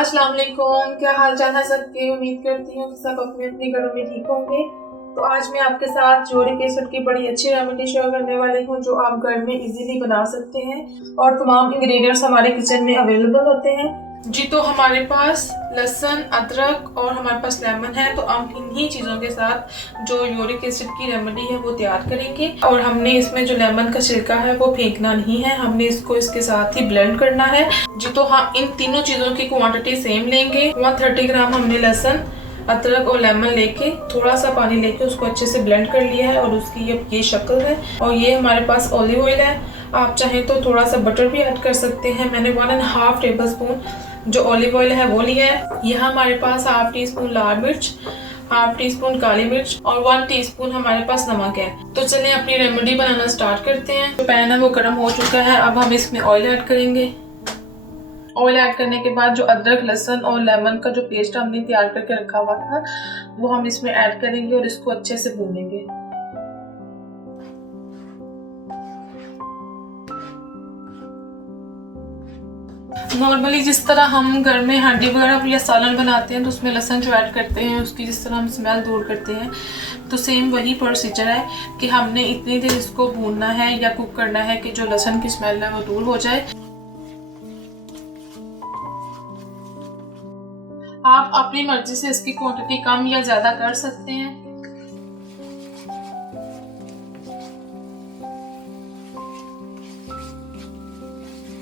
अस्सलाम वालेकुम, क्या हाल चाल है सबके। उम्मीद करती हूँ कि सब अपने अपने घरों में ठीक होंगे। तो आज मैं आपके साथ यूरिक एसिड की बड़ी अच्छी रेमेडी शेयर करने वाली हूँ जो आप घर में इजीली बना सकते हैं और तमाम इंग्रेडिएंट्स हमारे किचन में अवेलेबल होते हैं। जी तो हमारे पास लहसुन, अदरक और हमारे पास लेमन है, तो हम इन्हीं चीज़ों के साथ जो यूरिक एसिड की रेमेडी है वो तैयार करेंगे। और हमने इसमें जो लेमन का छिलका है वो फेंकना नहीं है, हमने इसको इसके साथ ही ब्लेंड करना है। जी तो हम इन तीनों चीज़ों की क्वांटिटी सेम लेंगे। 130 ग्राम हमने लहसुन, अदरक और लेमन लेके थोड़ा सा पानी लेके उसको अच्छे से ब्लेंड कर लिया है और उसकी ये शक्ल है। और ये हमारे पास ऑलिव ऑयल है, आप चाहें तो थोड़ा सा बटर भी ऐड कर सकते हैं। मैंने 1.5 टेबल स्पून जो ऑलिव ऑयल है वो लिया है। यहाँ हमारे पास हाफ टी स्पून लाल मिर्च, हाफ टी स्पून काली मिर्च और 1 टीस्पून हमारे पास नमक है। तो चलें अपनी रेमेडी बनाना स्टार्ट करते हैं। जो पैन है वो गर्म हो चुका है, अब हम इसमें ऑयल ऐड करेंगे। ऑयल ऐड करने के बाद जो अदरक, लहसुन और लेमन का जो पेस्ट हमने तैयार करके रखा हुआ था वो हम इसमें ऐड करेंगे और इसको अच्छे से भूनेंगे। नॉर्मली जिस तरह हम घर में हांडी वगैरह या सालन बनाते हैं तो उसमें लहसुन जो ऐड करते हैं उसकी जिस तरह हम स्मेल दूर करते हैं, तो सेम वही प्रोसीजर है कि हमने इतनी देर इसको भूनना है या कुक करना है कि जो लहसुन की स्मेल है वो दूर हो जाए। आप अपनी मर्जी से इसकी क्वांटिटी कम या ज्यादा कर सकते हैं।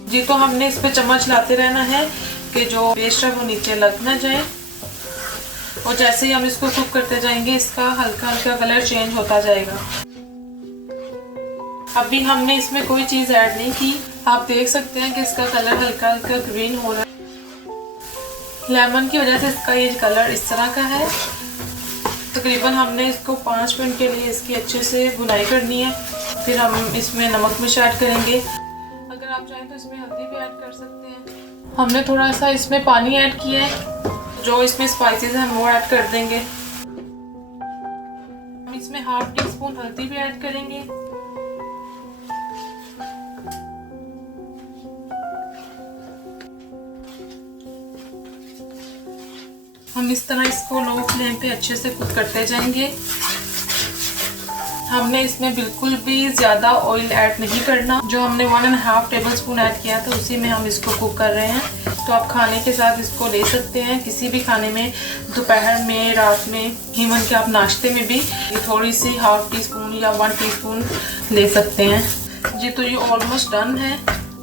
जी तो हमने इस पे चम्मच लाते रहना है कि जो पेस्ट है वो नीचे लग ना जाए। और जैसे ही हम इसको कुक करते जाएंगे इसका हल्का हल्का कलर चेंज होता जाएगा। अभी हमने इसमें कोई चीज़ ऐड नहीं की, आप देख सकते हैं कि इसका कलर हल्का हल्का ग्रीन हो रहा है। लेमन की वजह से इसका ये कलर इस तरह का है। तकरीबन हमने इसको 5 मिनट के लिए इसकी अच्छे से भुनाई करनी है। फिर हम इसमें नमक मिर्च ऐड करेंगे, अगर आप चाहें तो इसमें हल्दी भी ऐड कर सकते हैं। हमने थोड़ा सा इसमें पानी ऐड किया है, जो इसमें स्पाइसेस हैं वो ऐड कर देंगे। हम इसमें हाफ टी स्पून हल्दी भी ऐड करेंगे। हम इस तरह इसको लो फ्लेम पे अच्छे से कुक करते जाएंगे। हमने इसमें बिल्कुल भी ज़्यादा ऑयल ऐड नहीं करना, जो हमने 1.5 टेबल स्पून ऐड किया था उसी में हम इसको कुक कर रहे हैं। तो आप खाने के साथ इसको ले सकते हैं, किसी भी खाने में, दोपहर में, रात में, इवन कि आप नाश्ते में भी थोड़ी सी हाफ टी स्पून या 1 टीस्पून ले सकते हैं। जी तो ये ऑलमोस्ट डन है।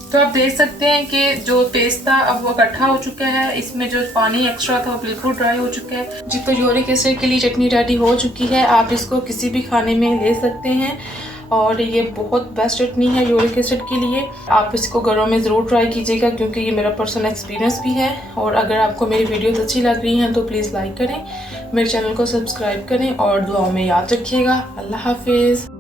तो आप देख सकते हैं कि जो पेस्ट था अब वो इकट्ठा हो चुका है, इसमें जो पानी एक्स्ट्रा था वो बिल्कुल ड्राई हो चुका है। जी तो यूरिक एसिड के लिए चटनी रेडी हो चुकी है, आप इसको किसी भी खाने में ले सकते हैं और ये बहुत बेस्ट चटनी है यूरिक एसिड के लिए। आप इसको घरों में ज़रूर ट्राई कीजिएगा क्योंकि ये मेरा पर्सनल एक्सपीरियंस भी है। और अगर आपको मेरी वीडियोस अच्छी लग रही हैं तो प्लीज़ लाइक करें, मेरे चैनल को सब्सक्राइब करें और दुआओं में याद रखिएगा। अल्लाह हाफिज़।